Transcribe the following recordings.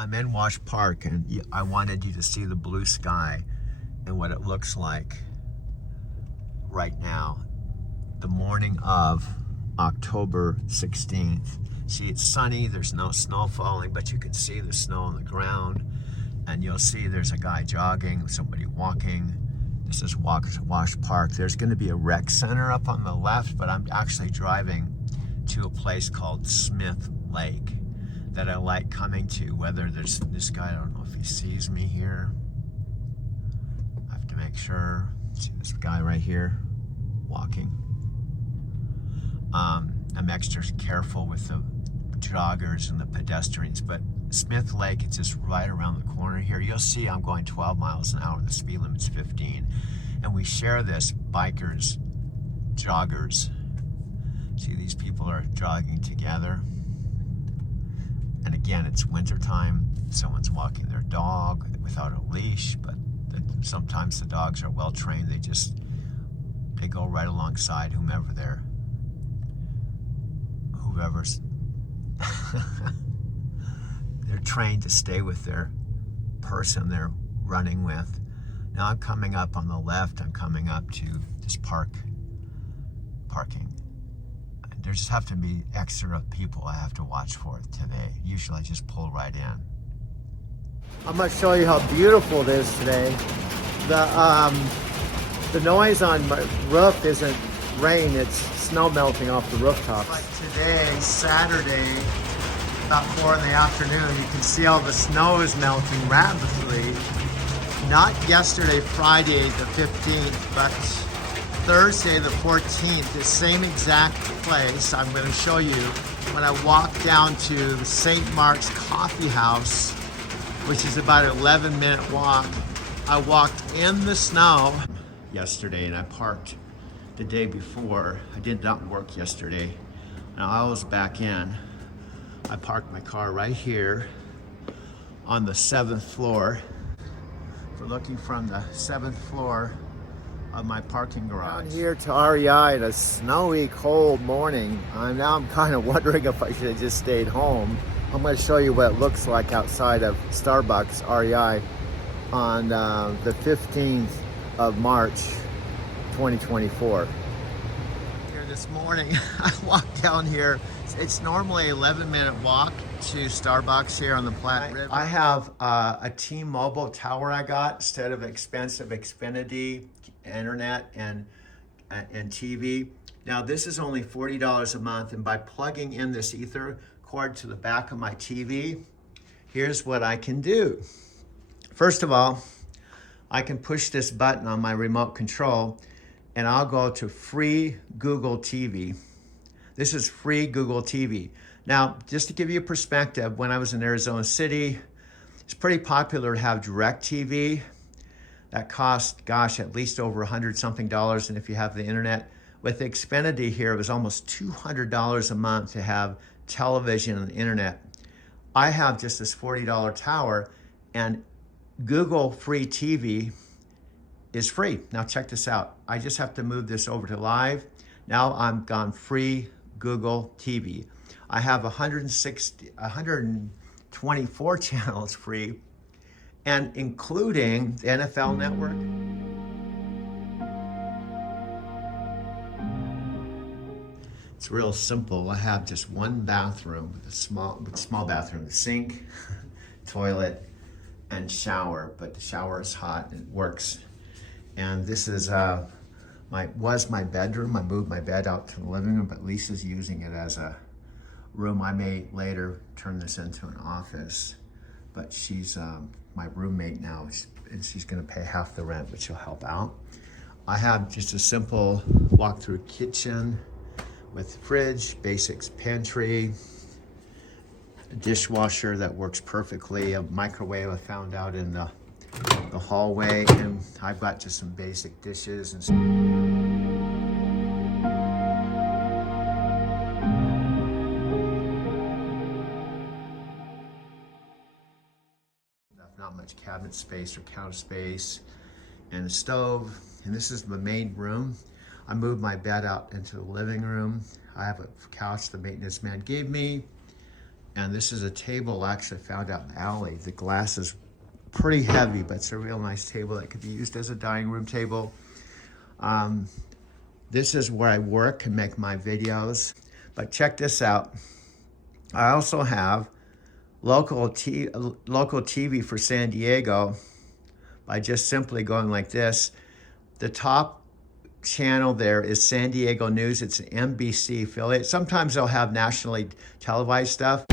I'm in Wash Park, and I wanted you to see the blue sky and what it looks like right now, the morning of October 16th. See, it's sunny, there's no snow falling, but you can see the snow on the ground, and you'll see there's a guy jogging, somebody walking. This is Wash Park. There's going to be a rec center up on the left, but I'm actually driving to a place called Smith Lake that I like coming to. Whether there's this guy, I don't know if he sees me here. I have to make sure. See this guy right here walking. I'm extra careful with the joggers and the pedestrians, but Smith Lake, it's just right around the corner here. You'll see I'm going 12 miles an hour. The speed limit's 15. And we share this, bikers, joggers. See, these people are jogging together. And again, it's wintertime. Someone's walking their dog without a leash, but sometimes the dogs are well trained. They go right alongside whoever's they're trained to stay with their person they're running with. Now I'm coming up on the left. I'm coming up to this parking. There just have to be extra people I have to watch for today. Usually I just pull right in. I'm going to show you how beautiful it is today. The noise on my roof isn't rain, it's snow melting off the rooftops. Like today, Saturday, about 4 in the afternoon, you can see all the snow is melting rapidly. Not yesterday, Friday the 15th, but Thursday the 14th, the same exact place I'm going to show you when I walk down to St. Mark's Coffee House, which is about an 11-minute walk. I walked in the snow yesterday and I parked the day before. I did not work yesterday. Now I was back in. I parked my car right here on the 7th floor. We're looking from the 7th floor of my parking garage. Down here to REI in a snowy, cold morning. Now I'm kind of wondering if I should have just stayed home. I'm going to show you what it looks like outside of Starbucks REI on the 15th of March 2024. Here this morning, I walked down here. It's normally an 11-minute walk to Starbucks here on the Platte River. I have a T-Mobile tower I got instead of expensive Xfinity internet and TV. Now this is only $40 a month, and by plugging in this Ether cord to the back of my TV, here's what I can do. First of all, I can push this button on my remote control and I'll go to free Google TV. This is free Google TV. Now, just to give you a perspective, when I was in Arizona City, it's pretty popular to have DirecTV. That cost, gosh, at least over $100-something. And if you have the internet, with Xfinity here, it was almost $200 a month to have television and internet. I have just this $40 tower, and Google Free TV is free. Now check this out. I just have to move this over to live. Now I'm gone free Google TV. I have 124 channels free, and including the NFL Network. It's real simple. I have just one bathroom with a small bathroom, the sink, toilet, and shower, but the shower is hot and it works. And this is was my bedroom. I moved my bed out to the living room, but Lisa's using it as a room. I may later turn this into an office, but she's my roommate now, and she's gonna pay half the rent, but she'll help out. I have just a simple walk-through kitchen with fridge, basics pantry, a dishwasher that works perfectly, a microwave I found out in the hallway, and I've got just some basic dishes and not much cabinet space or counter space, and a stove. And this is the main room. I moved my bed out into the living room. I have a couch the maintenance man gave me, And this is a table I actually found out in the alley. The glass is pretty heavy, but it's a real nice table that could be used as a dining room table. This is where I work and make my videos. But check this out. I also have local TV for San Diego by just simply going like this. The top channel there is San Diego News. It's an NBC affiliate. Sometimes they'll have nationally televised stuff.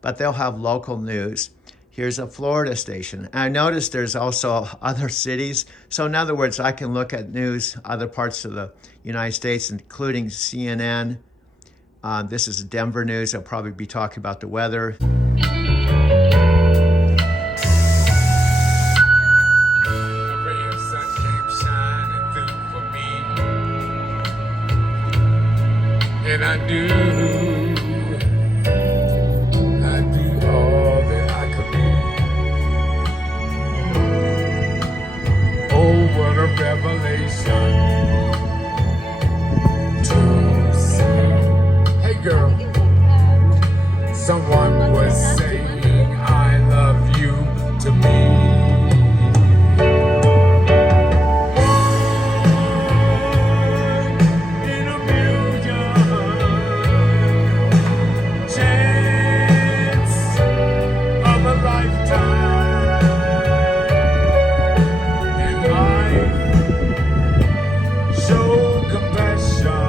But they'll have local news. Here's a Florida station. And I noticed there's also other cities. So in other words, I can look at news, other parts of the United States, including CNN. This is Denver news. They'll probably be talking about the weather. The ray of sun came shining through for me. And I do all that I could be. Oh, what a revelation to see. Hey girl, someone was saying I love you to me. In a million chance of a lifetime, and I show compassion.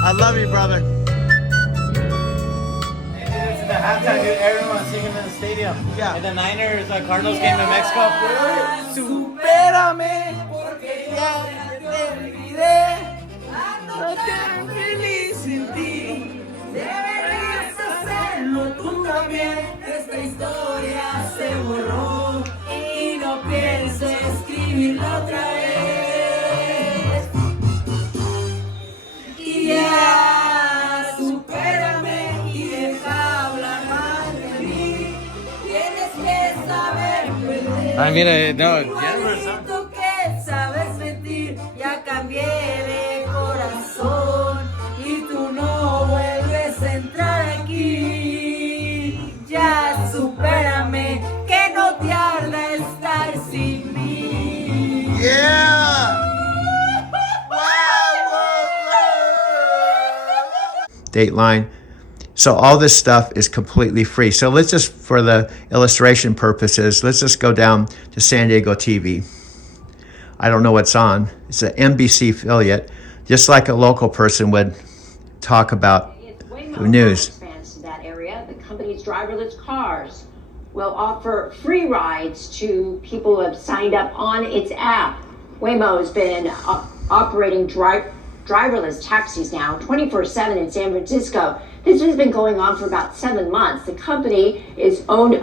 I love you, brother. It's the halftime, dude. Everyone singing in the stadium. Yeah. And the Niners, Cardinals game in Mexico. Supérame, porque ya te olvidé. No te feliz sin ti. Deberías hacerlo tú también. Esta historia se borró y no pienses escribirla otra vez. Ya, supérame y deja hablar mal de mí. Tienes que saber perder. Ay, mira, no, Igualito que sabes mentir, ya cambié de corazón y tú no vuelves a entrar aquí. Ya, supérame, que no te arda estar sin mí. Yeah! Dateline. So all this stuff is completely free. So let's just, for the illustration purposes, let's just go down to San Diego TV. I don't know what's on. It's an NBC affiliate, just like a local person would talk about the news. Expands to that area. The company's driverless cars will offer free rides to people who have signed up on its app. Waymo has been operating driverless taxis now 24/7 in San Francisco. This has been going on for about 7 months. The company is owned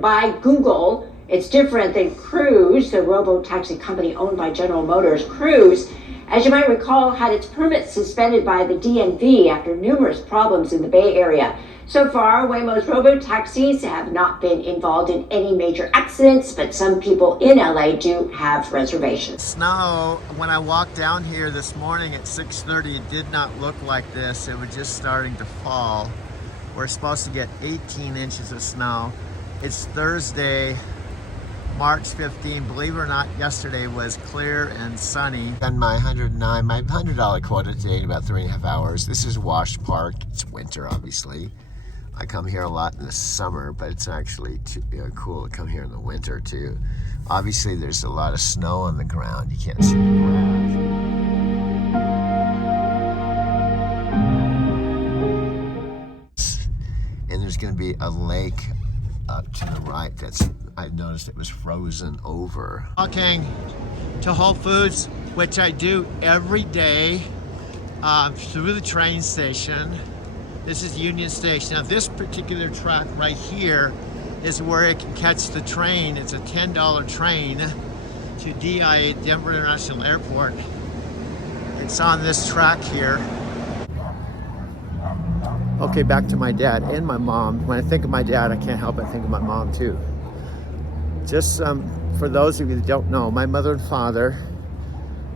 by Google. It's different than Cruise, the robo-taxi company owned by General Motors. Cruise, as you might recall, had its permit suspended by the DMV after numerous problems in the Bay Area. So far, Waymo's robo-taxis have not been involved in any major accidents, but some people in LA do have reservations. Snow, when I walked down here this morning at 6:30, it did not look like this. It was just starting to fall. We're supposed to get 18 inches of snow. It's Thursday, March 15. Believe it or not, yesterday was clear and sunny. And my $100 quota today in about 3.5 hours. This is Wash Park. It's winter, obviously. I come here a lot in the summer, but it's actually cool to come here in the winter too. Obviously, there's a lot of snow on the ground. You can't see the grass. And there's going to be a lake up to the right that's, I noticed it was frozen over. Walking to Whole Foods, which I do every day through the train station. This is Union Station. Now this particular track right here is where it can catch the train. It's a $10 train to DIA, Denver International Airport. It's on this track here. Okay, back to my dad and my mom. When I think of my dad, I can't help but think of my mom too. Just for those of you that don't know, my mother and father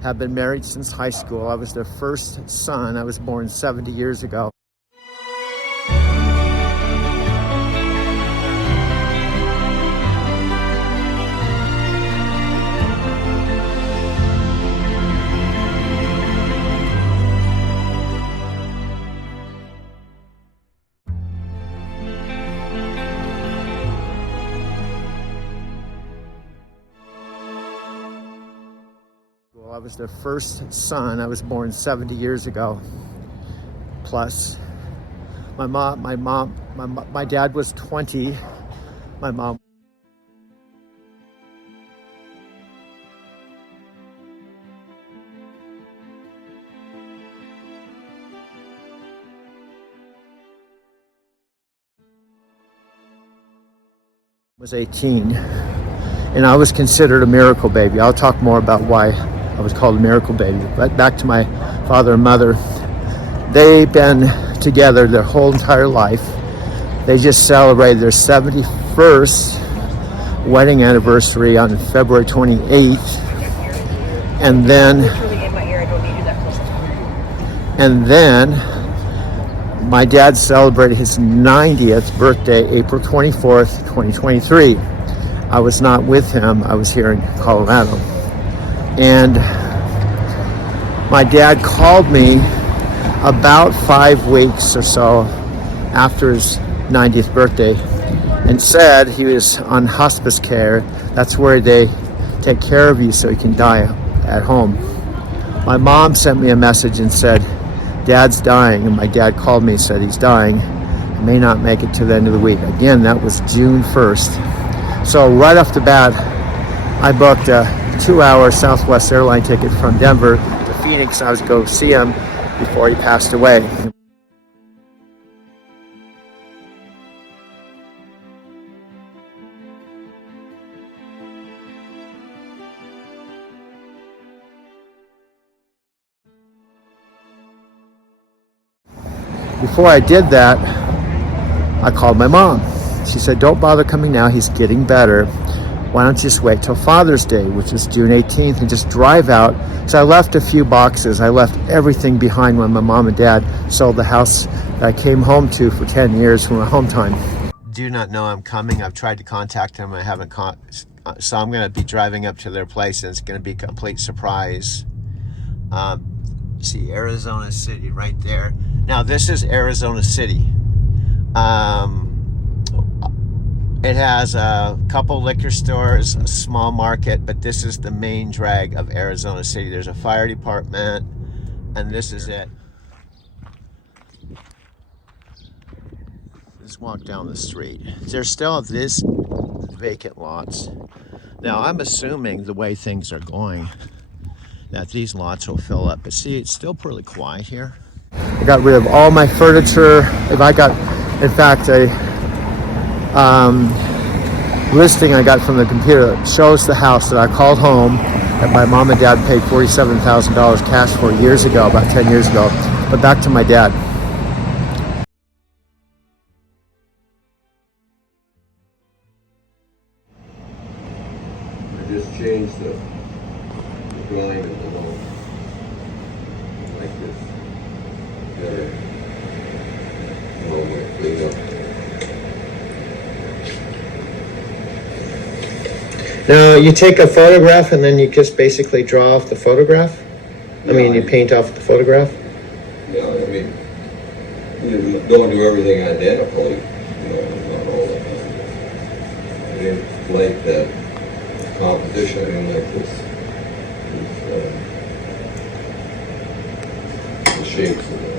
have been married since high school. I was their first son. I was born 70 years ago. I was their first son. I was born 70 years ago. Plus, my dad was 20. My mom was 18, and I was considered a miracle baby. I'll talk more about why I was called a miracle baby. But back to my father and mother. They've been together their whole entire life. They just celebrated their 71st wedding anniversary on February 28th. And then my dad celebrated his 90th birthday, April 24th, 2023. I was not with him. I was here in Colorado. And my dad called me about 5 weeks or so after his 90th birthday and said he was on hospice care. That's where they take care of you so you can die at home. My mom sent me a message and said, Dad's dying. And my dad called me and said he's dying. I may not make it to the end of the week. Again, that was June 1st. So right off the bat, I booked a 2-hour Southwest airline ticket from Denver to Phoenix. I was going to go see him before he passed away. Before I did that, I called my mom. She said, don't bother coming now, he's getting better. Why don't you just wait till Father's Day, which is June 18th, and just drive out. So I left a few boxes. I left everything behind when my mom and dad sold the house that I came home to for 10 years from my home time. Do not know I'm coming. I've tried to contact them. I haven't so I'm going to be driving up to their place, and it's going to be a complete surprise. See Arizona City right there. Now this is Arizona City. It has a couple liquor stores, a small market, but this is the main drag of Arizona City. There's a fire department, and this is it. Let's walk down the street. There's still this vacant lots. Now I'm assuming the way things are going that these lots will fill up, but see, it's still pretty quiet here. I got rid of all my furniture. In fact, listing I got from the computer that shows the house that I called home that my mom and dad paid $47,000 cash for years ago, about 10 years ago. But back to my dad. I just changed the drawing of the home like this. Got it all cleaned up. Now, you take a photograph and then you just basically draw off the photograph? I mean, you paint off the photograph? Yeah, I mean, you don't do everything identically, not all the time. I didn't like that composition, I didn't like the shapes of it.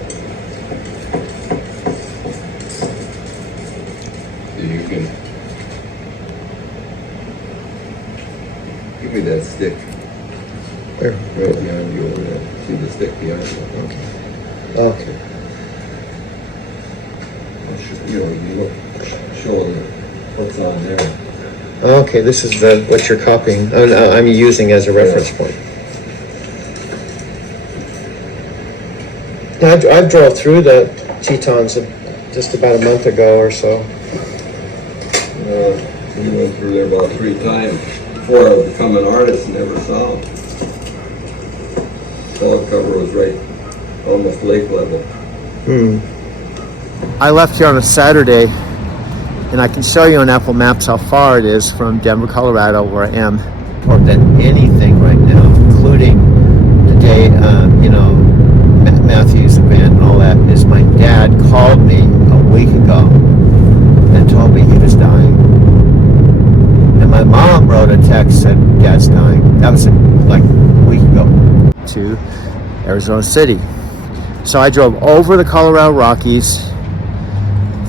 Give me that stick. Where? Right behind you over there. See the stick behind you? Okay. You know, you look, show them what's on there. Okay, this is what you're copying. I'm using as a reference point. I drove through the Tetons just about a month ago or so. We went through there about 3 times before I become an artist and never saw them. Solid cover was right almost lake level. I left here on a Saturday, and I can show you on Apple Maps how far it is from Denver, Colorado, where I am. More than anything right now, including the day, Matthew's event and all that, is my dad called me a week ago and told me he was dying. And my mom wrote a text, said, Dad's dying. That was like a week ago. To Arizona City. So I drove over the Colorado Rockies,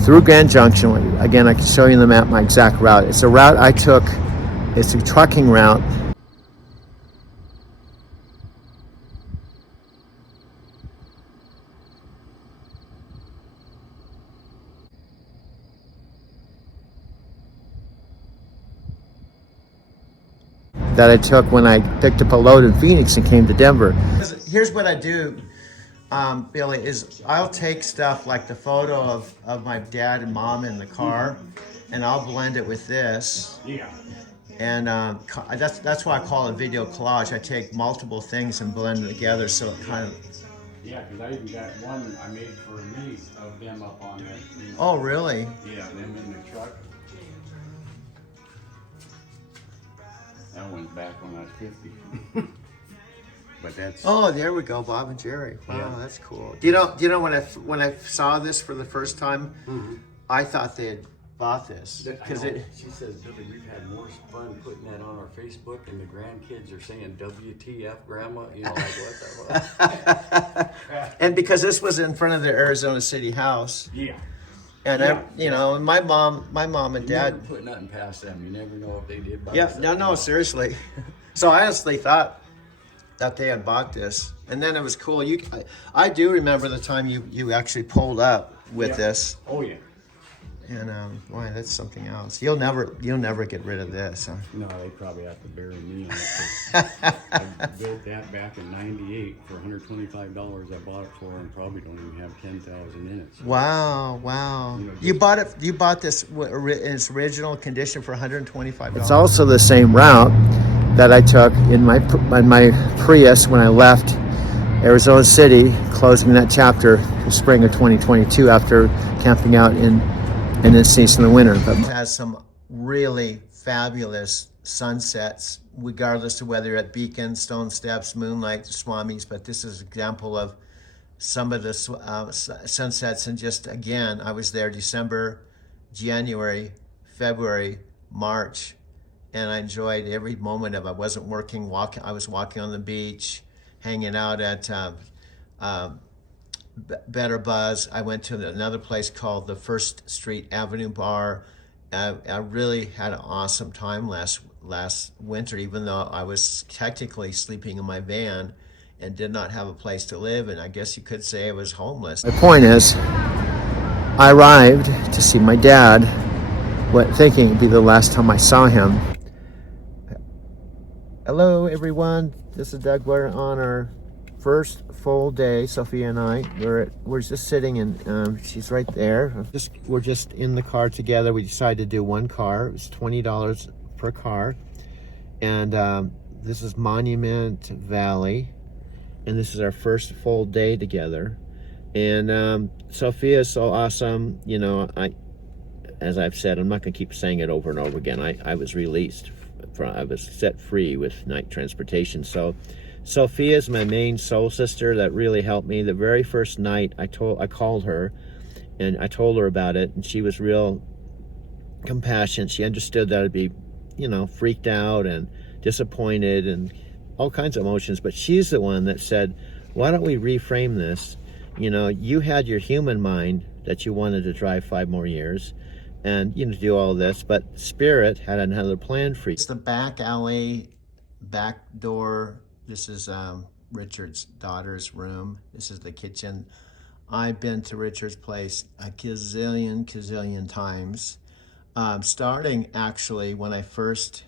through Grand Junction. Again, I can show you on the map my exact route. It's a route I took. It's a trucking route. That I took when I picked up a load in Phoenix and came to Denver. Here's what I do, Billy, is I'll take stuff like the photo of my dad and mom in the car, and I'll blend it with this. Yeah. And that's why I call it video collage. I take multiple things and blend them together, so it kind of... Yeah, because I even got one I made for me of them up on that. Oh, really? Yeah, them in the truck. That went back when I was 50. But that's... Oh, there we go, Bob and Jerry. Wow, Yeah. that's cool. Do you know when I saw this for the first time, I thought they had bought this because She says, Billy, we've had more fun putting that on our Facebook, and the grandkids are saying WTF, Grandma. You know, like what the fuck? and because this was in front of the Arizona City House, Yeah. and my mom and You never dad. put nothing past them. You never know if they did buy Yeah, something. no, seriously. So I honestly thought that they had bought this, and then it was cool. I do remember the time you actually pulled up with Yeah. this. Oh, yeah. And boy, that's something else. You'll never get rid of this. Huh? No, they probably have to bury me on it. 'Cause I built that back in '98 for $125. I bought it for, and probably don't even have 10,000 in it. So, Wow. You know, You bought this in its original condition for $125. It's also the same route that I took in my Prius when I left Arizona City, closing that chapter in spring of 2022 after camping out in the season of the winter. But it has some really fabulous sunsets, regardless of whether you're at Beacon, Stone Steps, Moonlight, Swami's. But this is an example of some of the sunsets. And just again, I was there December, January, February, March, and I enjoyed every moment of it. I wasn't working, I was walking on the beach, hanging out at Better Buzz. I went to another place called the First Street Avenue Bar. I really had an awesome time last winter, even though I was technically sleeping in my van and did not have a place to live, and I guess you could say I was homeless. My point is, I arrived to see my dad, thinking it'd be the last time I saw him. Hello, everyone. This is Doug. We're on our first full day, Sophia and I. We're just sitting, and she's right there. We're just in the car together. We decided to do one car. It was $20 per car, and this is Monument Valley, and this is our first full day together. And Sophia is so awesome. You know, as I've said, I'm not going to keep saying it over and over again. I was released. I was set free with night transportation. So Sophia is my main soul sister that really helped me. The very first night I called her and I told her about it, and she was real compassionate. She understood that I'd be, freaked out and disappointed and all kinds of emotions, but she's the one that said, why don't we reframe this? You had your human mind that you wanted to drive 5 more years and do all this, but Spirit had another plan for you. It's the back alley back door. This is Richard's daughter's room. This is the kitchen. I've been to Richard's place a gazillion times. Starting actually when I first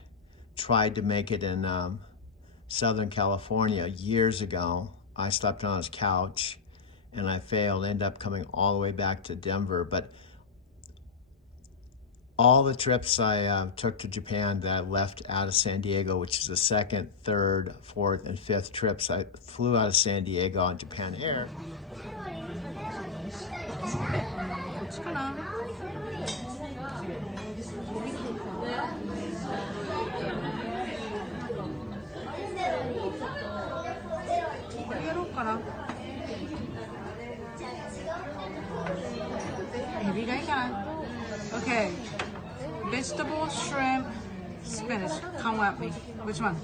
tried to make it in Southern California years ago. I slept on his couch and I failed, ended up coming all the way back to Denver. But all the trips I took to Japan that I left out of San Diego, which is the second, third, fourth, and fifth trips, I flew out of San Diego on Japan Air. Okay, vegetable, shrimp, spinach. Come at me. Which one?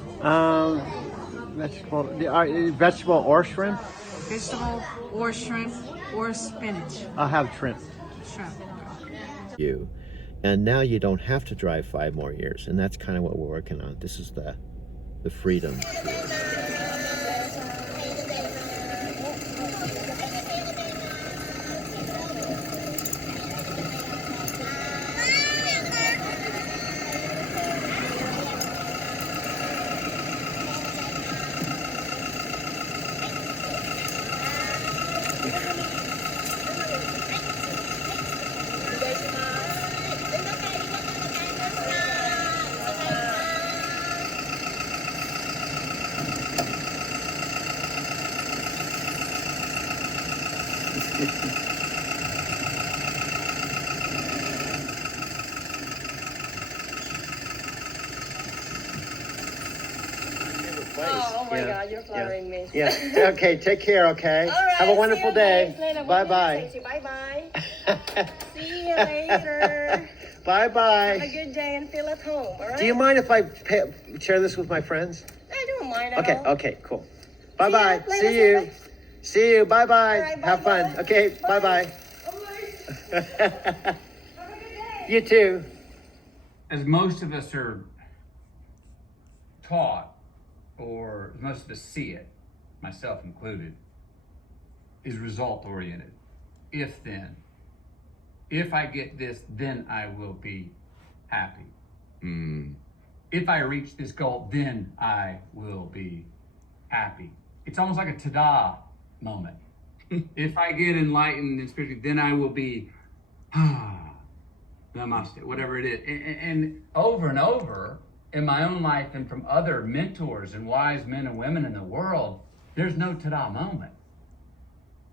Vegetable or shrimp? Vegetable or shrimp or spinach. I'll have shrimp. Shrimp. You, and now you don't have to drive 5 more years, and that's kind of what we're working on. This is the freedom. Oh my God, you're flattering me. Yeah. Okay, take care, okay? All right, have a wonderful see you day. guys later. Bye-bye. Bye-bye. See you later. Bye-bye. Have a good day and feel at home, all right? Do you mind if I share this with my friends? I don't mind at all. Okay, cool. Bye-bye. later, See you. bye-bye. See you. Bye-bye. All right, have fun. bye-bye. Okay, bye-bye. You too. As most of us are taught, or most of us see it, myself included, is result oriented. If then. If I get this, then I will be happy. If I reach this goal, then I will be happy. It's almost like a ta-da moment. If I get enlightened and spiritual, then I will be namaste, whatever it is. And over in my own life and from other mentors and wise men and women in the world, there's no ta-da moment.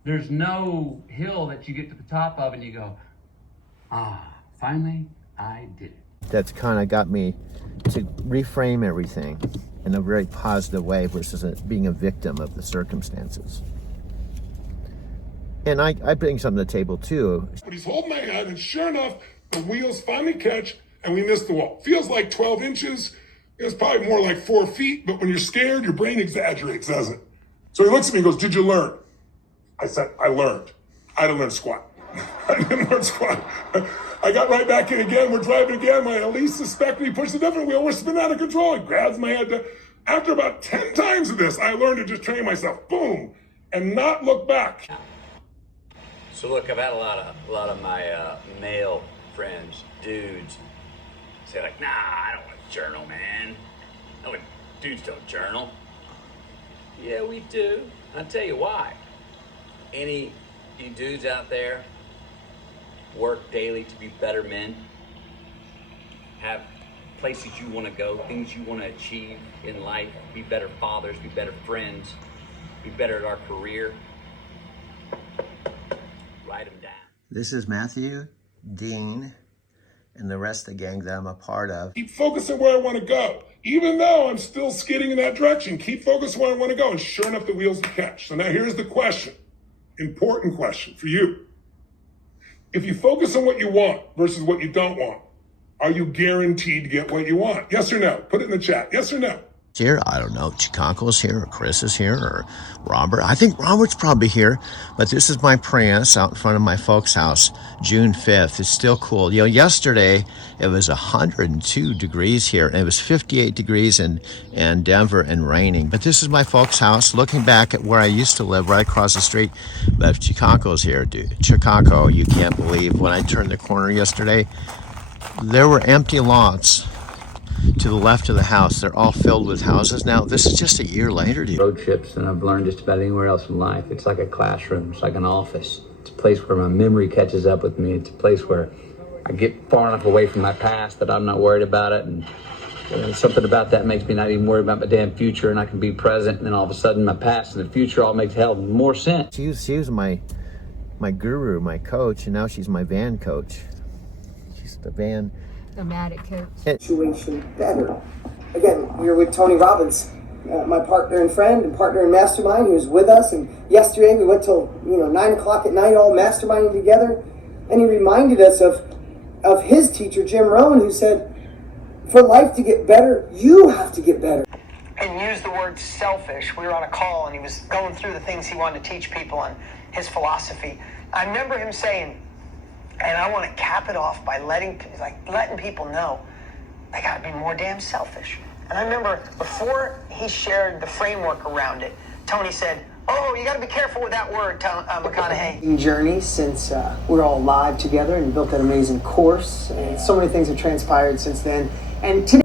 There's no hill that you get to the top of and you go, finally I did it. That's kind of got me to reframe everything in a very positive way versus being a victim of the circumstances. And I bring something to the table too. But he's holding my hand, and sure enough, the wheels finally catch, and we miss the wall. Feels like 12 inches. It's probably more like 4 feet, but when you're scared, your brain exaggerates, doesn't it? So he looks at me and goes, "Did you learn?" I said, "I learned. I didn't learn squat." I didn't learn squat. I got right back in again. We're driving again. My least suspect he pushed the different wheel. We're spinning out of control. He grabs my head. After about 10 times of this, I learned to just train myself. Boom. And not look back. So look, I've had a lot of my male friends, dudes, say like, "Nah, I don't want to journal, man. No, dudes don't journal." Yeah, we do. I'll tell you why. Any you dudes out there work daily to be better men, have places you want to go, things you want to achieve in life, be better fathers, be better friends, be better at our career. Write them down. This is Matthew, Dean, and the rest of the gang that I'm a part of. Keep focusing where I want to go. Even though I'm still skidding in that direction, keep focusing where I want to go. And sure enough, the wheels will catch. So now here's the question. Important question for you. If you focus on what you want versus what you don't want, are you guaranteed to get what you want? Yes or no? Put it in the chat. Yes or no? Here, I don't know, Chicago's here, or Chris is here, or Robert. I think Robert's probably here, but this is my Prius out in front of my folks' house, June 5th. It's still cool. You know, yesterday it was 102 degrees here, and it was 58 degrees in Denver and raining. But this is my folks' house, looking back at where I used to live, right across the street. But Chicago's here, dude. Chicago, you can't believe. When I turned the corner yesterday, there were empty lots to the left of the house. They're all filled with houses now. This is just a year later, dude. Road trips, and I've learned just about anywhere else in life. It's like a classroom. It's like an office. It's a place where my memory catches up with me. It's a place where I get far enough away from my past that I'm not worried about it. And something about that makes me not even worry about my damn future, and I can be present. And then all of a sudden, my past and the future all makes hell more sense. She was my guru, my coach, and now she's my van coach. She's the van. Nomadic coach. Situation better. Again, we were with Tony Robbins, my partner and friend and partner in Mastermind. He was with us, and yesterday we went till 9 o'clock at night, all masterminding together. And he reminded us of his teacher, Jim Rohn, who said, "For life to get better, you have to get better." And used the word selfish. We were on a call, and he was going through the things he wanted to teach people on his philosophy. I remember him saying, and I want to cap it off by letting people know they got to be more damn selfish. And I remember before he shared the framework around it, Tony said, "Oh, you got to be careful with that word, McConaughey." Journey since we're all live together and built that amazing course, and so many things have transpired since then. And today,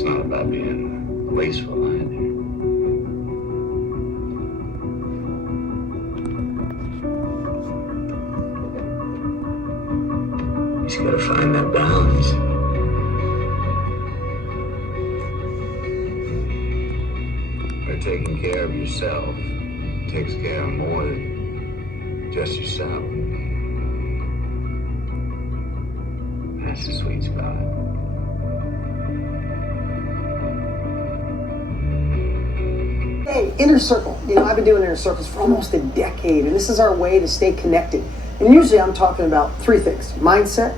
It's not about being wasteful either. You just gotta find that balance. Where taking care of yourself takes care of more than just yourself. That's the sweet spot. hey, Inner Circle. I've been doing Inner Circles for almost a decade, and this is our way to stay connected. And usually I'm talking about three things: mindset,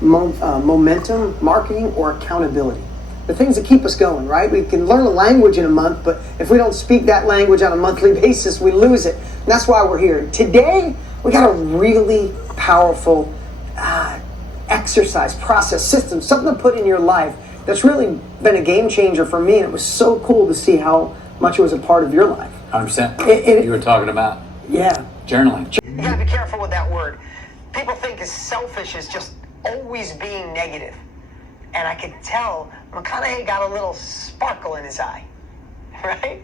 momentum, marketing, or accountability. The things that keep us going, right? We can learn a language in a month, but if we don't speak that language on a monthly basis, we lose it. And that's why we're here. Today, we got a really powerful exercise, process, system, something to put in your life that's really been a game changer for me. And it was so cool to see how much it was a part of your life. 100%. You were talking about journaling. You gotta be careful with that word. People think as selfish as just always being negative. And I could tell McConaughey got a little sparkle in his eye, right?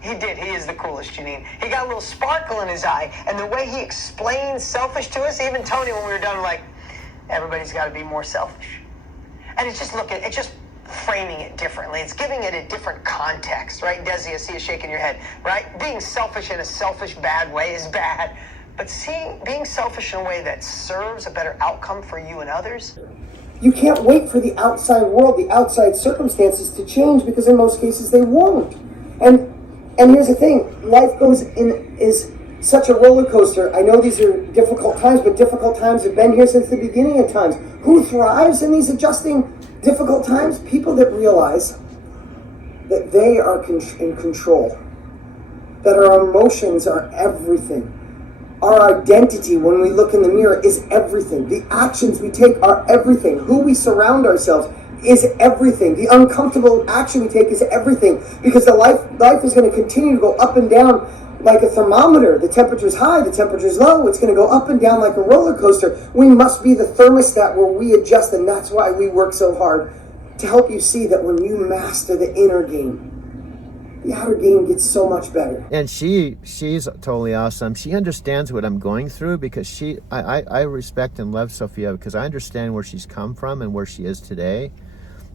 He did. He is the coolest, Janine. He got a little sparkle in his eye. And the way he explained selfish to us, even Tony, when we were done, like, everybody's got to be more selfish. And it's just framing it differently. It's giving it a different context, right? Desi, I see you shaking your head, right? Being selfish in a selfish, bad way is bad. But being selfish in a way that serves a better outcome for you and others. You can't wait for the outside world, the outside circumstances to change, because in most cases they won't. And here's the thing, life is such a roller coaster. I know these are difficult times, but difficult times have been here since the beginning of times. Who thrives in these adjusting difficult times? People that realize that they are in control, that our emotions are everything. Our identity, when we look in the mirror, is everything. The actions we take are everything. Who we surround ourselves is everything. The uncomfortable action we take is everything. Because the life is going to continue to go up and down like a thermometer. The temperature's high, the temperature's low. It's going to go up and down like a roller coaster. We must be the thermostat where we adjust, and that's why we work so hard to help you see that when you master the inner game, the outer game gets so much better. And she's totally awesome. She understands what I'm going through, because I respect and love Sophia because I understand where she's come from and where she is today.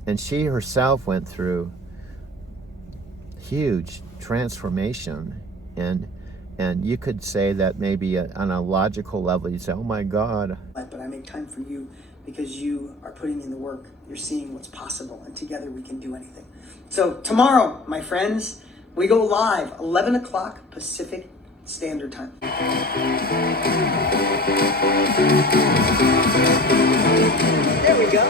And she herself went through huge transformation. And you could say that maybe on a logical level, you'd say, oh my God. But I make time for you because you are putting in the work. You're seeing what's possible, and together we can do anything. So tomorrow, my friends, we go live 11 o'clock Pacific Standard Time. There we go.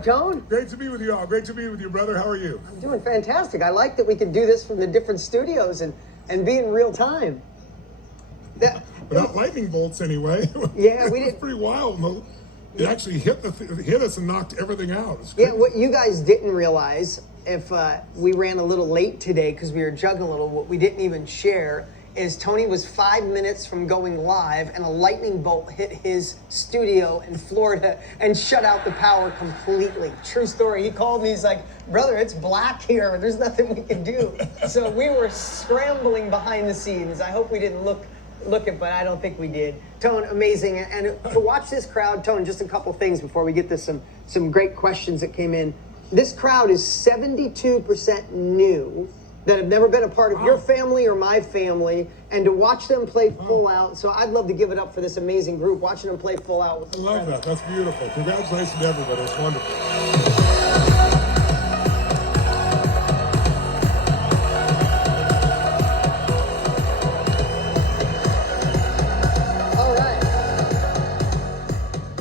up, Tone? Great to be with you all. Great to be with you, brother. How are you? I'm doing fantastic. I like that we can do this from the different studios and be in real time. Without lightning bolts, anyway. Yeah, we It was did. pretty wild. It actually hit us and knocked everything out. It was Yeah, crazy. what you guys didn't realize, if we ran a little late today because we were juggling a little, what we didn't even share is Tony was 5 minutes from going live and a lightning bolt hit his studio in Florida and shut out the power completely. True story. He called me, he's like, brother, it's black here. There's nothing we can do. So we were scrambling behind the scenes. I hope we didn't look it, but I don't think we did. Tone, amazing. And to watch this crowd, Tone, just a couple things before we get to some great questions that came in. This crowd is 72% new that have never been a part of your family or my family, and to watch them play full out. So I'd love to give it up for this amazing group, watching them play full out. I love that. That's beautiful. Congratulations to everybody. It's wonderful. All right.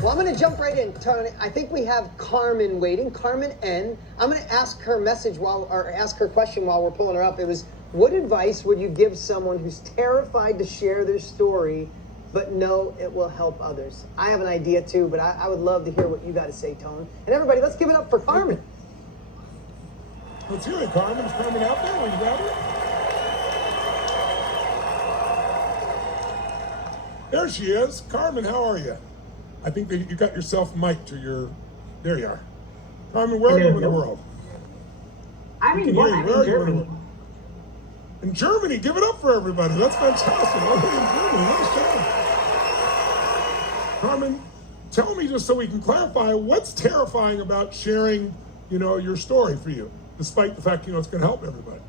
Well, I'm going to jump right in, Tony. I think we have Carmen waiting. Carmen N. I'm going to ask her ask her question while we're pulling her up. It was, what advice would you give someone who's terrified to share their story, but know it will help others? I have an idea too, but I would love to hear what you got to say, Tone. And everybody, let's give it up for Carmen. Let's hear it, Carmen. Is Carmen out there? Will you grab her? There she is. Carmen, how are you? I think that you got yourself mic'd to your... There you are. Carmen, where are you in the world? I'm We in can hear you. Where are you Germany. In Germany. Give it up for everybody. That's fantastic. Oh, in Germany. Nice job. Carmen, tell me, just so we can clarify, what's terrifying about sharing, your story for you, despite the fact, it's going to help everybody?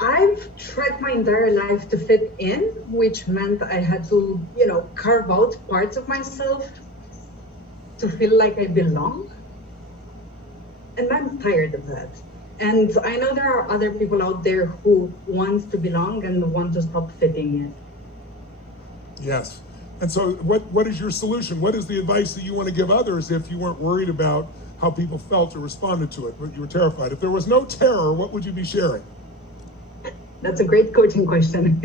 I've tried my entire life to fit in, which meant I had to, carve out parts of myself to feel like I belong. And I'm tired of that. And I know there are other people out there who want to belong and want to stop fitting in. Yes. And so what is your solution? What is the advice that you want to give others if you weren't worried about how people felt or responded to it, but you were terrified? If there was no terror, what would you be sharing? That's a great coaching question.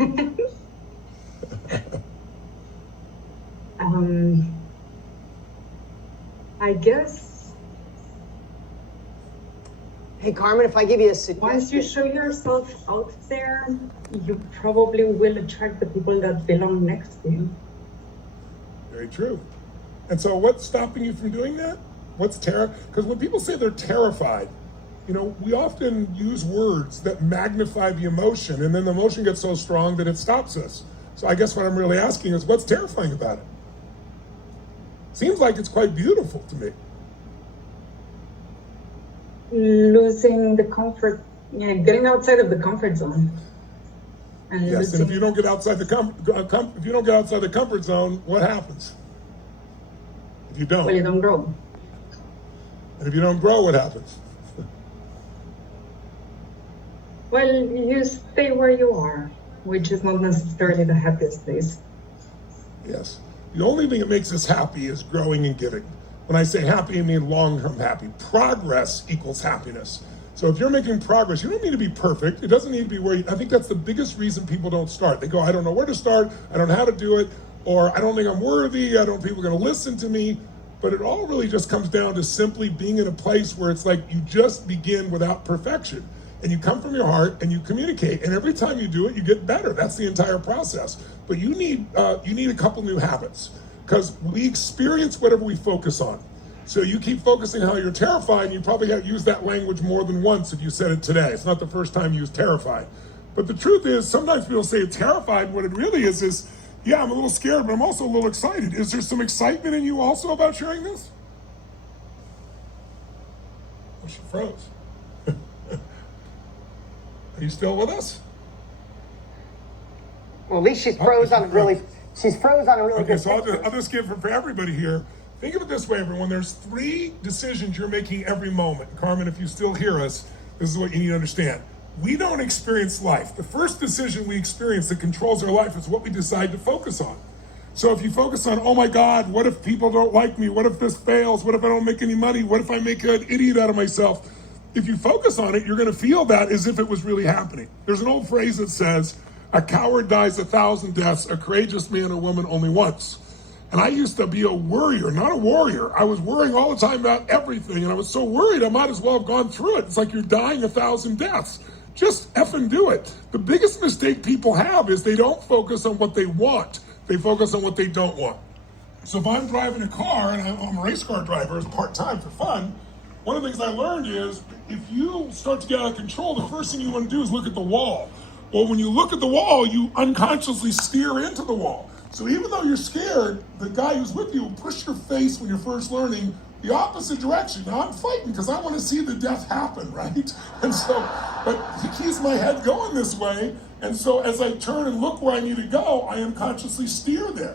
I guess. Hey, Carmen, if I give you a suggestion. Once you show yourself out there, you probably will attract the people that belong next to you. Very true. And so what's stopping you from doing that? What's terror? Because when people say they're terrified, we often use words that magnify the emotion, and then the emotion gets so strong that it stops us. So I guess what I'm really asking is, what's terrifying about it? Seems like it's quite beautiful to me. Losing the comfort, getting outside of the comfort zone. Yes, and if you don't get outside the comfort zone, what happens? If you don't. Well, you don't grow. And if you don't grow, what happens? Well, you stay where you are, which is not necessarily the happiest place. Yes. The only thing that makes us happy is growing and giving. When I say happy, I mean long-term happy. Progress equals happiness. So if you're making progress, you don't need to be perfect. It doesn't need to be where I think that's the biggest reason people don't start. They go, I don't know where to start. I don't know how to do it. Or I don't think I'm worthy. I don't think people are going to listen to me. But it all really just comes down to simply being in a place where it's like you just begin without perfection. And you come from your heart and you communicate. And every time you do it, you get better. That's the entire process. But you need a couple new habits, because we experience whatever we focus on. So you keep focusing how you're terrified, and you probably have used that language more than once if you said it today. It's not the first time you used terrified. But the truth is, sometimes people say terrified. What it really is, yeah, I'm a little scared, but I'm also a little excited. Is there some excitement in you also about sharing this? Oh, she froze. Are you still with us? Well, at least she's froze on a really Okay, good so I'll just give for everybody here. Think of it this way, everyone. There's 3 decisions you're making every moment. Carmen, if you still hear us, this is what you need to understand. We don't experience life. The first decision we experience that controls our life is what we decide to focus on. So if you focus on, oh my God, what if people don't like me? What if this fails? What if I don't make any money? What if I make an idiot out of myself? If you focus on it, you're going to feel that as if it was really happening. There's an old phrase that says, a coward dies 1,000 deaths, a courageous man or woman only once. And I used to be a worrier, not a warrior. I was worrying all the time about everything, and I was so worried I might as well have gone through it. It's like you're dying 1,000 deaths. Just effing do it. The biggest mistake people have is they don't focus on what they want. They focus on what they don't want. So if I'm driving a car, and I'm a race car driver as part-time for fun, one of the things I learned is if you start to get out of control, the first thing you want to do is look at the wall. Well, when you look at the wall, you unconsciously steer into the wall. So even though you're scared, the guy who's with you will push your face when you're first learning the opposite direction. Now I'm fighting because I want to see the death happen, right? And so, but he keeps my head going this way. And so as I turn and look where I need to go, I unconsciously steer there.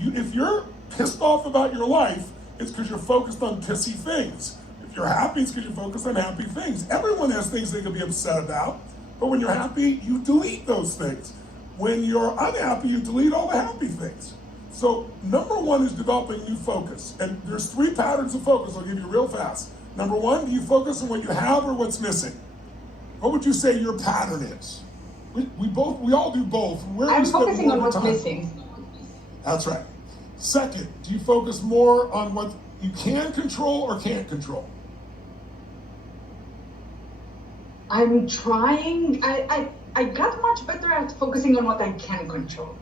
If you're pissed off about your life, it's because you're focused on pissy things. If you're happy, it's because you're focused on happy things. Everyone has things they can be upset about, but when you're happy, you delete those things. When you're unhappy, you delete all the happy things. So number one is developing new focus. And there's 3 patterns of focus I'll give you real fast. Number one, do you focus on what you have or what's missing? What would you say your pattern is? We all do both. I'm focusing on what's missing. That's right. Second, do you focus more on what you can control or can't control? I'm trying. I got much better at focusing on what I can control.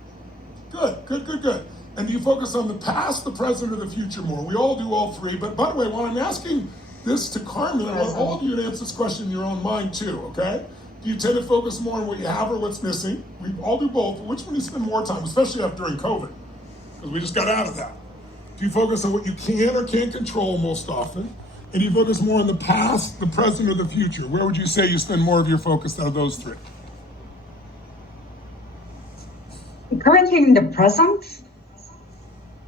Good. And do you focus on the past, the present, or the future more? We all do all 3. But by the way, when I'm asking this to Carmen, I want all of you to answer this question in your own mind too, okay? Do you tend to focus more on what you have or what's missing? We all do both. Which one do you spend more time, especially after during COVID? Because we just got out of that. Do you focus on what you can or can't control most often? And do you focus more on the past, the present, or the future? Where would you say you spend more of your focus out of those 3? Currently in the present.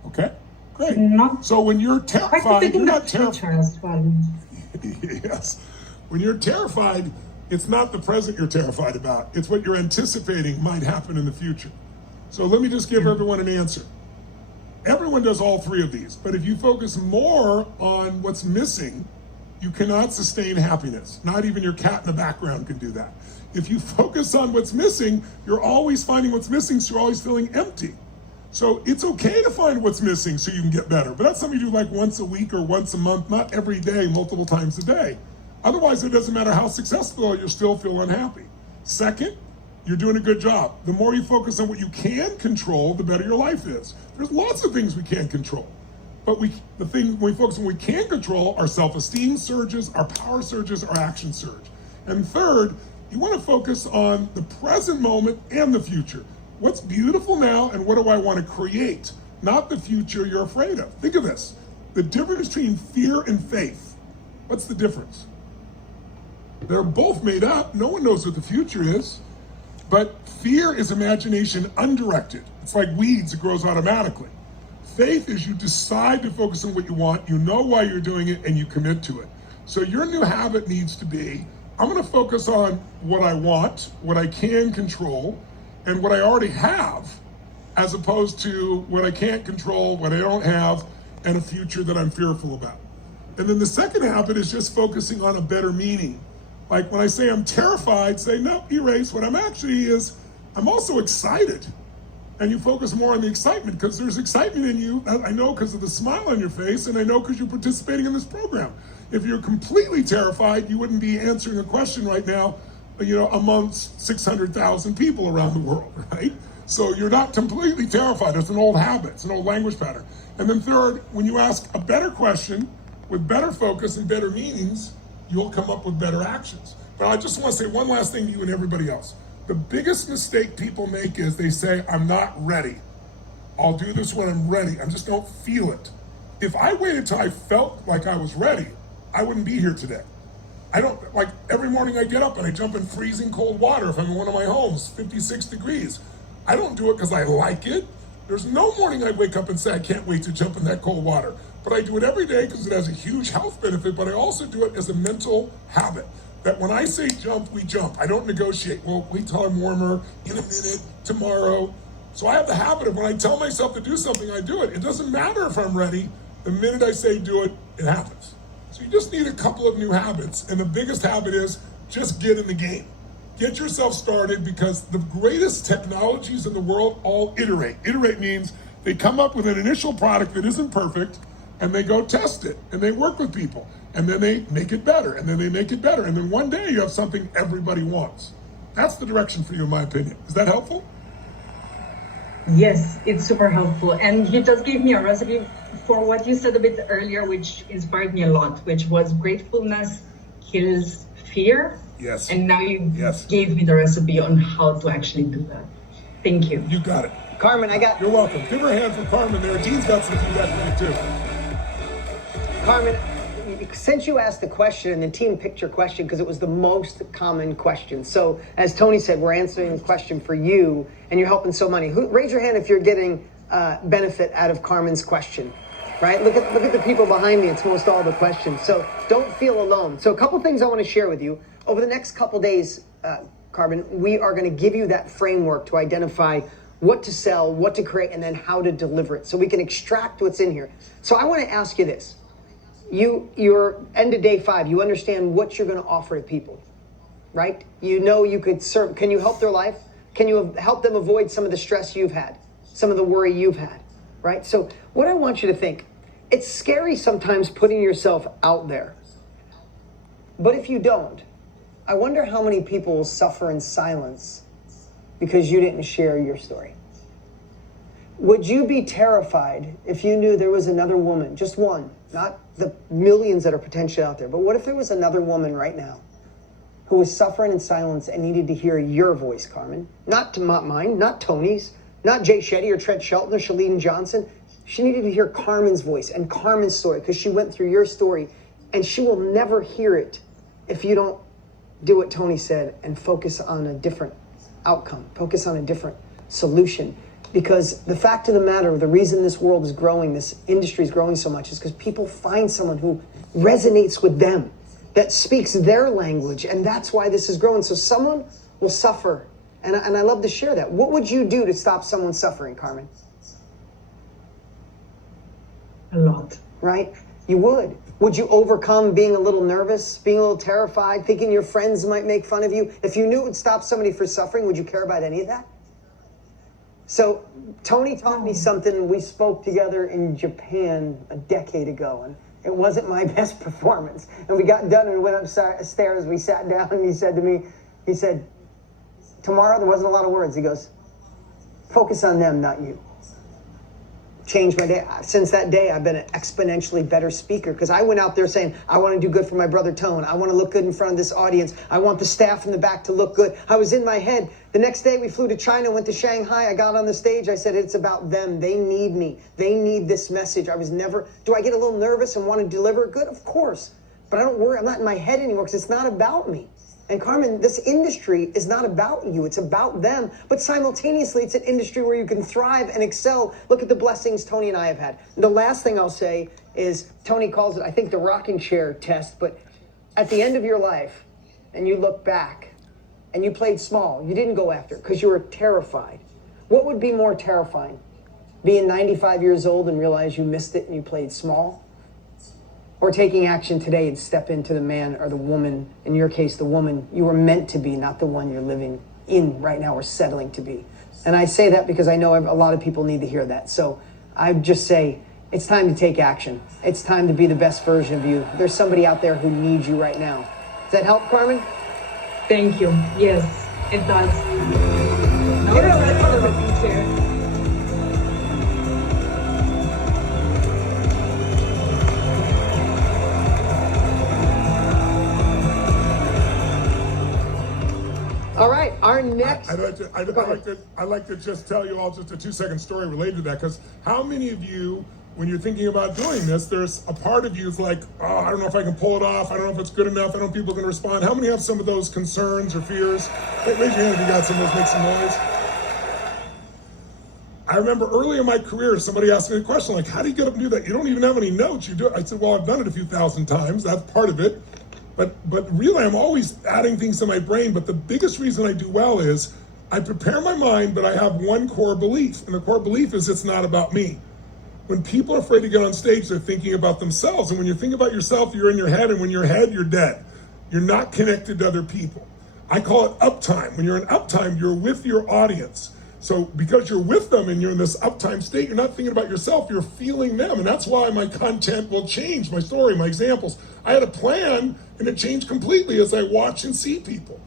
Okay, great. So when you're terrified, you're not terrified. As well. Yes. When you're terrified, it's not the present you're terrified about. It's what you're anticipating might happen in the future. So let me just give everyone an answer. Everyone does all 3 of these, but if you focus more on what's missing, you cannot sustain happiness. Not even your cat in the background can do that. If you focus on what's missing, you're always finding what's missing, so you're always feeling empty. So it's okay to find what's missing so you can get better, but that's something you do like once a week or once a month, not every day, multiple times a day. Otherwise, it doesn't matter how successful you are, you'll still feel unhappy. Second, you're doing a good job. The more you focus on what you can control, the better your life is. There's lots of things we can't control. But when we focus on what we can control, our self-esteem surges, our power surges, our action surge. And third, you want to focus on the present moment and the future. What's beautiful now and what do I want to create? Not the future you're afraid of. Think of this. The difference between fear and faith. What's the difference? They're both made up. No one knows what the future is. But fear is imagination undirected. It's like weeds, it grows automatically. Faith is you decide to focus on what you want, you know why you're doing it, and you commit to it. So your new habit needs to be, I'm gonna focus on what I want, what I can control, and what I already have, as opposed to what I can't control, what I don't have, and a future that I'm fearful about. And then the second habit is just focusing on a better meaning. Like when I say I'm terrified, say, no, erase. What I'm actually is, I'm also excited. And you focus more on the excitement because there's excitement in you. I know because of the smile on your face, and I know because you're participating in this program. If you're completely terrified, you wouldn't be answering a question right now, amongst 600,000 people around the world, right? So you're not completely terrified. It's an old habit. It's an old language pattern. And then third, when you ask a better question with better focus and better meanings, you'll come up with better actions. But I just want to say one last thing to you and everybody else. The biggest mistake people make is they say, I'm not ready. I'll do this when I'm ready. I just don't feel it. If I waited till I felt like I was ready, I wouldn't be here today. I don't, like every morning I get up and I jump in freezing cold water if I'm in one of my homes, 56 degrees. I don't do it because I like it. There's no morning I wake up and say, I can't wait to jump in that cold water. But I do it every day because it has a huge health benefit, but I also do it as a mental habit. That when I say jump, we jump. I don't negotiate. Well, wait till I'm warmer, in a minute, tomorrow. So I have the habit of when I tell myself to do something, I do it. It doesn't matter if I'm ready. The minute I say do it, it happens. So you just need a couple of new habits. And the biggest habit is just get in the game. Get yourself started, because the greatest technologies in the world all iterate. Iterate means they come up with an initial product that isn't perfect, and they go test it, and they work with people, and then they make it better, and then they make it better. And then one day you have something everybody wants. That's the direction for you, in my opinion. Is that helpful? Yes, it's super helpful. And you just gave me a recipe for what you said a bit earlier, which inspired me a lot, which was gratefulness kills fear. Yes. And now you gave me the recipe on how to actually do that. Thank you. You got it. Carmen, You're welcome. Give her a hand for Carmen there. Dean's got some feedback for you too. Carmen, since you asked the question, and the team picked your question because it was the most common question. So as Tony said, we're answering the question for you, and you're helping so many. Raise your hand if you're getting benefit out of Carmen's question. Right? Look at the people behind me. It's most all the questions. So don't feel alone. So a couple things I want to share with you. Over the next couple days, Carmen, we are going to give you that framework to identify what to sell, what to create, and then how to deliver it, so we can extract what's in here. So I want to ask you this. You're end of day 5. You understand what you're going to offer to people, right? You know you could serve. Can you help their life? Can you help them avoid some of the stress you've had, some of the worry you've had, right? So what I want you to think, it's scary sometimes putting yourself out there. But if you don't, I wonder how many people will suffer in silence because you didn't share your story. Would you be terrified if you knew there was another woman, just one, not the millions that are potentially out there, but what if there was another woman right now who was suffering in silence and needed to hear your voice, Carmen? Not mine, not Tony's, not Jay Shetty or Trent Shelton or Shalene Johnson. She needed to hear Carmen's voice and Carmen's story, because she went through your story, and she will never hear it if you don't do what Tony said and focus on a different outcome, focus on a different solution. Because the fact of the matter, the reason this world is growing, this industry is growing so much, is because people find someone who resonates with them, that speaks their language, and that's why this is growing. So someone will suffer, and I love to share that. What would you do to stop someone suffering, Carmen? A lot. Right? You would. Would you overcome being a little nervous, being a little terrified, thinking your friends might make fun of you? If you knew it would stop somebody from suffering, would you care about any of that? So Tony taught me something. We spoke together in Japan a decade ago, and it wasn't my best performance. And we got done and we went upstairs, we sat down, and he said to me, he said, tomorrow, there wasn't a lot of words. He goes, focus on them, not you. Changed my day. Since that day, I've been an exponentially better speaker, because I went out there saying, I want to do good for my brother Tone. I want to look good in front of this audience. I want the staff in the back to look good. I was in my head. The next day we flew to China, went to Shanghai. I got on the stage. I said, it's about them. They need me. They need this message. Do I get a little nervous and want to deliver it good? Of course. But I don't worry. I'm not in my head anymore, because it's not about me. And Carmen, this industry is not about you. It's about them. But simultaneously, it's an industry where you can thrive and excel. Look at the blessings Tony and I have had. The last thing I'll say is, Tony calls it, I think, the rocking chair test. But at the end of your life, and you look back, and you played small, you didn't go after it because you were terrified. What would be more terrifying? Being 95 years old and realize you missed it and you played small? Or taking action today and step into the man or the woman, in your case, the woman you were meant to be, not the one you're living in right now or settling to be. And I say that because I know a lot of people need to hear that. So I just say, it's time to take action. It's time to be the best version of you. There's somebody out there who needs you right now. Does that help, Carmen? Thank you. Yes, it does. Get out of the rocking chair. All right, our next... I'd like to just tell you all just a 2-second story related to that, because how many of you, when you're thinking about doing this, there's a part of you is like, oh, I don't know if I can pull it off. I don't know if it's good enough. I don't know if people are going to respond. How many have some of those concerns or fears? Raise your hand if you got some of those, make some noise. I remember early in my career, somebody asked me a question like, how do you get up and do that? You don't even have any notes. You do it. I said, well, I've done it a few thousand times. That's part of it. But really, I'm always adding things to my brain. But the biggest reason I do well is I prepare my mind, but I have one core belief, and the core belief is it's not about me. When people are afraid to get on stage, they're thinking about themselves. And when you think about yourself, you're in your head, and when you're head, you're dead. You're not connected to other people. I call it uptime. When you're in uptime, you're with your audience. So because you're with them and you're in this uptime state, you're not thinking about yourself, you're feeling them. And that's why my content will change, my story, my examples. I had a plan, and it changed completely as I watch and see people.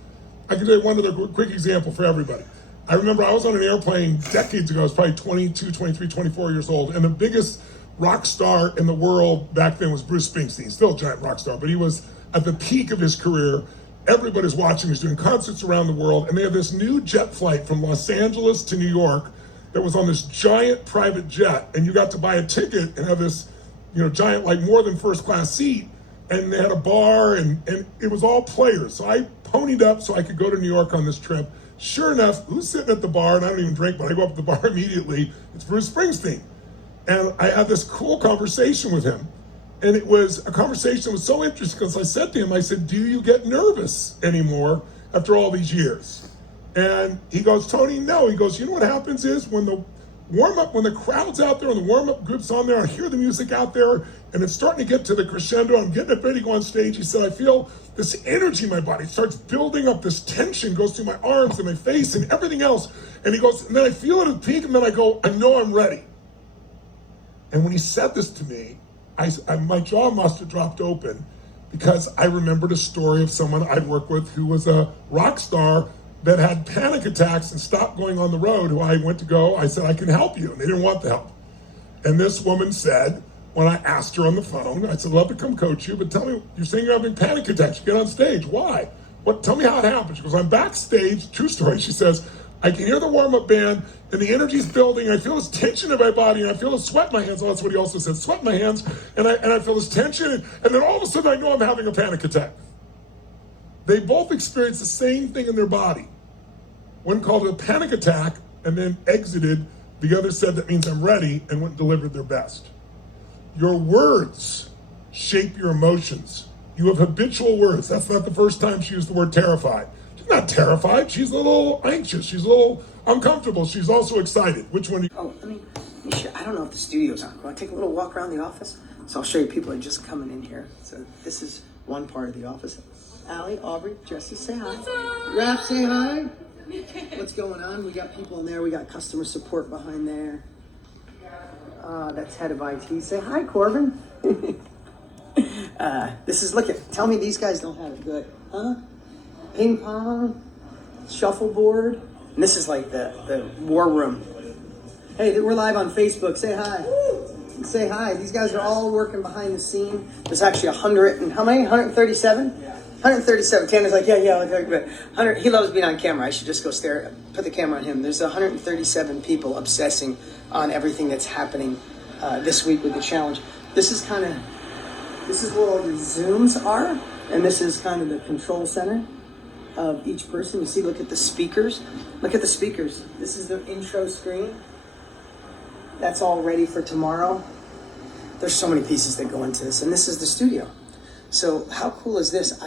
I can tell you one other quick example for everybody. I remember I was on an airplane decades ago. I was probably 22, 23, 24 years old. And the biggest rock star in the world back then was Bruce Springsteen. Still a giant rock star, but he was at the peak of his career. Everybody's watching. He's doing concerts around the world. And they have this new jet flight from Los Angeles to New York that was on this giant private jet. And you got to buy a ticket and have this, giant, like more than first class seat. And they had a bar and it was all players. So I ponied up so I could go to New York on this trip. Sure enough, who's sitting at the bar? And I don't even drink, but I go up to the bar immediately. It's Bruce Springsteen. And I had this cool conversation with him. And it was a conversation that was so interesting because I said to him, I said, do you get nervous anymore after all these years? And he goes, Tony, no. He goes, you know what happens is when the warm-up, when the crowd's out there and the warm-up group's on there, I hear the music out there and it's starting to get to the crescendo. I'm getting it ready to go on stage. He said, I feel this energy in my body. It starts building up. This tension goes through my arms and my face and everything else. And he goes, and then I feel it at the peak and then I go, I know I'm ready. And when he said this to me, my jaw must have dropped open because I remembered a story of someone I'd worked with who was a rock star that had panic attacks and stopped going on the road, who I went to go. I said, I can help you. And they didn't want the help. And this woman said, when I asked her on the phone, I said, I'd love to come coach you, but tell me, you're saying you're having panic attacks. You get on stage. Why? Tell me how it happened. She goes, I'm backstage. True story. She says, I can hear the warm-up band and the energy's building. I feel this tension in my body and I feel the sweat in my hands. Oh, that's what he also said, sweat in my hands. And I feel this tension. And then all of a sudden I know I'm having a panic attack. They both experienced the same thing in their body. One called it a panic attack and then exited. The other said that means I'm ready and went and delivered their best. Your words shape your emotions. You have habitual words. That's not the first time she used the word terrified. She's not terrified. She's a little anxious. She's a little uncomfortable. She's also excited. Which one? I don't know if the studio's on. Want to take a little walk around the office? So I'll show you people are just coming in here. So this is one part of the office. Allie, Aubrey, Jesse, say hi. Raph, say hi. What's going on? We got people in there. We got customer support behind there. That's head of IT. Say hi, Corbin. Tell me these guys don't have it good. Huh? Ping pong, shuffleboard. And this is like the war room. Hey, we're live on Facebook. Say hi. Say hi. These guys are all working behind the scene. There's actually 137? 137. Tanner's like, yeah. He loves being on camera. I should just go put the camera on him. There's 137 people obsessing on everything that's happening this week with the challenge. This is where all your Zooms are. And this is kind of the control center of each person. You see, look at the speakers. Look at the speakers. This is the intro screen. That's all ready for tomorrow. There's so many pieces that go into this. And this is the studio. So how cool is this?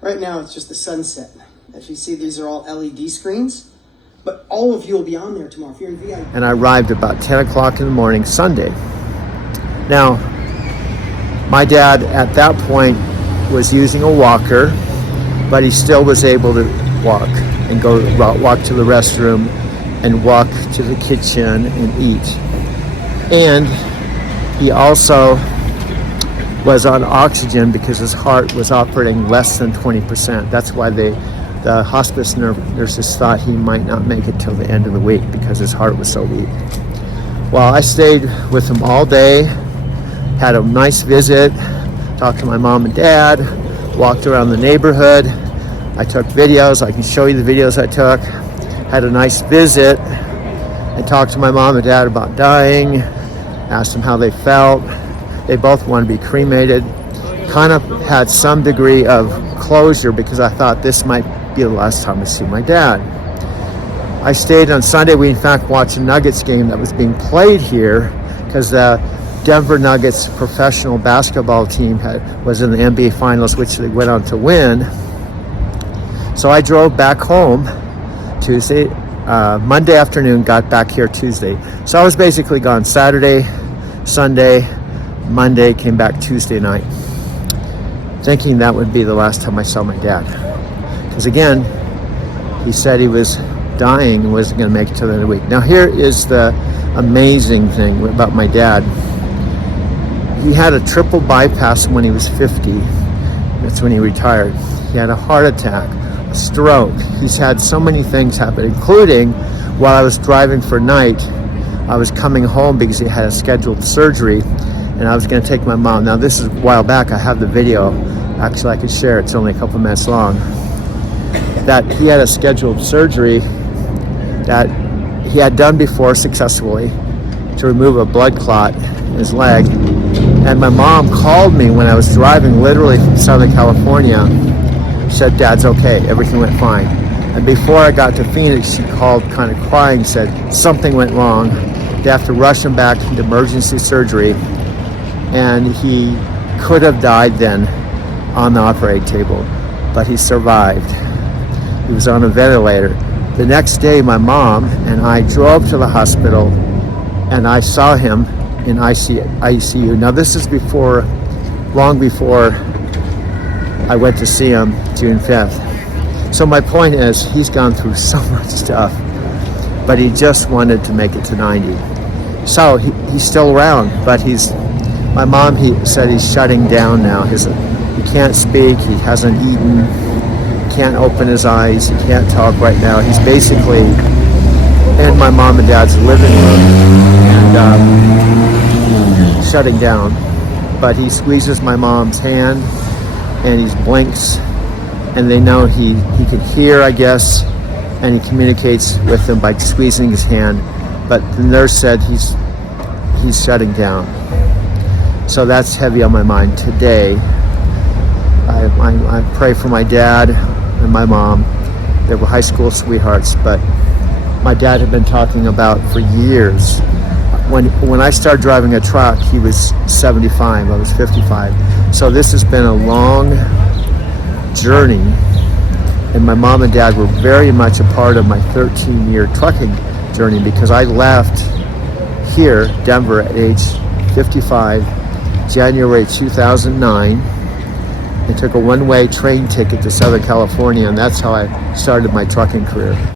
Right now it's just the sunset. As you see, these are all LED screens. But all of you will be on there tomorrow if you're in VIP. And I arrived about 10 o'clock in the morning, Sunday. Now, my dad at that point was using a walker, but he still was able to walk and walk to the restroom and walk to the kitchen and eat. And he also was on oxygen because his heart was operating less than 20%. That's why the hospice nurses thought he might not make it till the end of the week because his heart was so weak. Well, I stayed with him all day, had a nice visit, talked to my mom and dad, walked around the neighborhood. I took videos. I can show you the videos I took. Had a nice visit and talked to my mom and dad about dying, asked them how they felt. They both wanted to be cremated. Kind of had some degree of closure because I thought this might be the last time I see my dad. I stayed on Sunday. We in fact watched a Nuggets game that was being played here because the Denver Nuggets professional basketball team was in the NBA Finals, which they went on to win. So I drove back home Tuesday, Monday afternoon, got back here Tuesday. So I was basically gone Saturday, Sunday, Monday, came back Tuesday night, thinking that would be the last time I saw my dad. Because again, he said he was dying and wasn't going to make it till the end of the week. Now here is the amazing thing about my dad. He had a triple bypass when he was 50. That's when he retired. He had a heart attack, a stroke. He's had so many things happen, including while I was driving for night, I was coming home because he had a scheduled surgery and I was going to take my mom. Now this is a while back. I have the video. Actually, I could share. It's only a couple minutes long. That he had a scheduled surgery that he had done before successfully to remove a blood clot in his leg. And my mom called me when I was driving literally from Southern California. She said, Dad's okay, everything went fine. And before I got to Phoenix, she called kind of crying, said something went wrong. They have to rush him back into emergency surgery. And he could have died then on the operating table, but he survived. He was on a ventilator. The next day, my mom and I drove to the hospital and I saw him in ICU. Now this is long before I went to see him June 5th. So my point is, he's gone through so much stuff, but he just wanted to make it to 90. So he's still around, but my mom, he said he's shutting down now. He can't speak, he hasn't eaten, can't open his eyes, he can't talk right now. He's basically in my mom and dad's living room and shutting down. But he squeezes my mom's hand and he blinks, and they know he can hear, I guess, and he communicates with them by squeezing his hand. But the nurse said he's shutting down. So that's heavy on my mind today. I pray for my dad and my mom. They were high school sweethearts, but my dad had been talking about for years. When I started driving a truck, he was 75, I was 55. So this has been a long journey, and my mom and dad were very much a part of my 13-year trucking journey, because I left here, Denver, at age 55, January 2009, and took a one-way train ticket to Southern California, and that's how I started my trucking career.